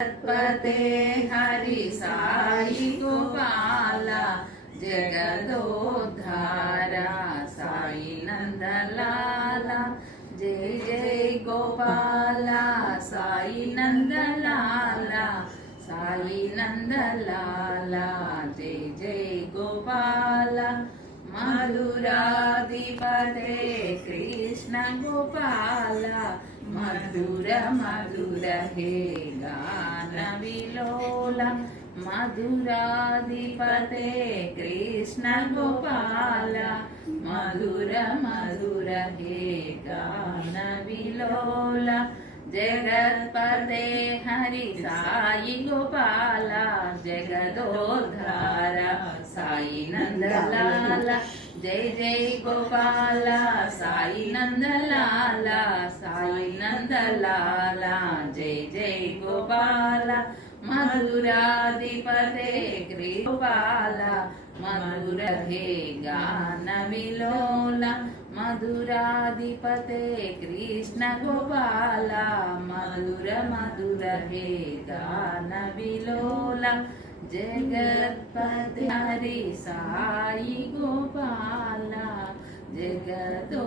పతే హరి సాయి గోపాల జగదోద్ధార సాయి నందలాల జై జై గోపాల సాయి నందలాల సాయి నందలాల జై జై గోపాల మధురాధిపతే కృష్ణ గోపాల మధుర మధుర హే గాన విలోల మధురాధిపతే కృష్ణ గోపాల మధుర మధుర హే గాన విలోల జగత్పదే హరి సాయి గోపాల జగదోద్ధార సాయి నందలాల జై జై గోపాల సాయి నందలాల సాయి నందలాల జై జై గోపాల మధురాధిపతే గోపాల మధుర హే గాన విలోల మధుర హే గాన విలోల జగత్పతి హరి సాయి గోపాల జగదో